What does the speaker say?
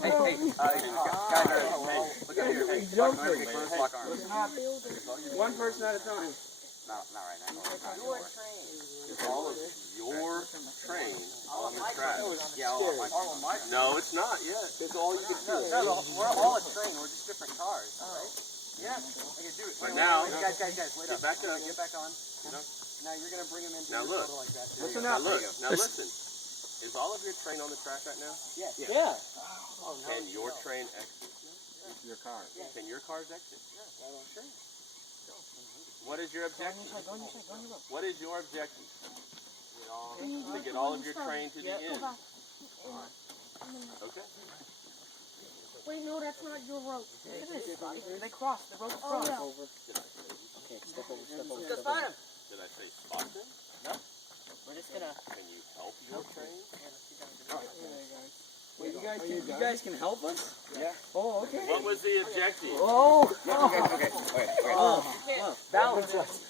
Look at here. Hey, lock arms. One person at a time. Not right now. It's all of your train on the track. Yeah, all of my. No, it's not yet. That's all you can do. No, we're all a train. We're just different cars, right? Yeah, I can do it. But now, guys, wait get up. back up. Get back on. Now you're gonna bring them into Now your look. photo like that. Listen now, look. Now listen. Is all of your train on the track right now? Yeah. Can your train exit? Your car. Can your cars exit? Sure. What is your objective? What is your objective? To get all of your train to the end. Okay. Wait, no, that's not your rope. It is. They cross. The road Oh, cross. yeah. Okay, step over, step over. Let's find him. Did I say spot them? We're just gonna. Can you help your train? Wait, you guys can help us? Yeah. Oh, okay. What was the objective? Oh, Okay. balance us.